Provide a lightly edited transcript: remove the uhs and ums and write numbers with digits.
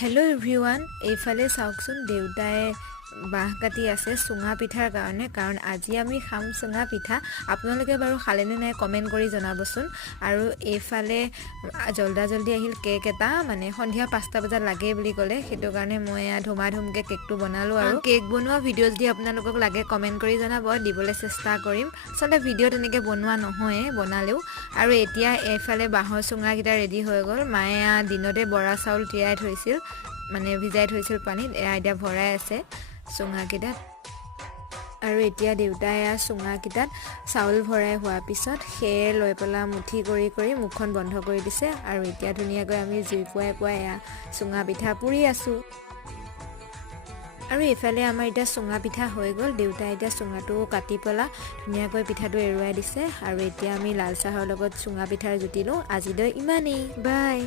hello' everyone এইফালে চাওকচোন দেউতাই বাঁহ কাটি আছে চুঙা পিঠাৰ কাৰণে কাৰণ আজি আমি খাম চুঙা পিঠা আপোনালোকে বাৰু খালেনে নাই কমেণ্ট কৰি জনাবচোন আৰু এইফালে জল্দি আহিল কেক এটা মানে সন্ধিয়া 5টা বজাত লাগে বুলি ক'লে সেইটো কাৰণে মই ধুমাধুমকৈ কেকটো বনালোঁ আৰু কেক বনোৱা ভিডিঅ' যদি আপোনালোকক লাগে কমেণ্ট কৰি জনাব দিবলৈ চেষ্টা কৰিম আচলতে ভিডিঅ' তেনেকৈ বনোৱা নহয়ে বনালেও আৰু এতিয়া এইফালে বাঁহৰ চুঙাকেইটা ৰেডি হৈ গ'ল মায়ে দিনতে বৰা চাউল তিয়াই থৈছিল মানে ভিজাই থৈছিল পানীত এতিয়া ভৰাই আছে চুঙাকেইটাত আৰু এতিয়া দেউতাই চুঙাকেইটাত চাউল ভৰাই হোৱাৰ পিছত খেৰ লৈ পেলাই মুঠি কৰি মুখখন বন্ধ কৰি দিছে আৰু এতিয়া ধুনীয়াকৈ আমি জুই পুৱাই চুঙা পিঠা পুৰি আছোঁ আৰু এইফালে আমাৰ এতিয়া চুঙা পিঠা হৈ গ'ল দেউতাই এতিয়া চুঙাটো কাটি পেলাই ধুনীয়াকৈ পিঠাটো এৰুৱাই দিছে আৰু এতিয়া আমি লাল চাহৰ লগত চুঙা পিঠাৰ জুতি লওঁ আজিলৈ ইমানেই বাই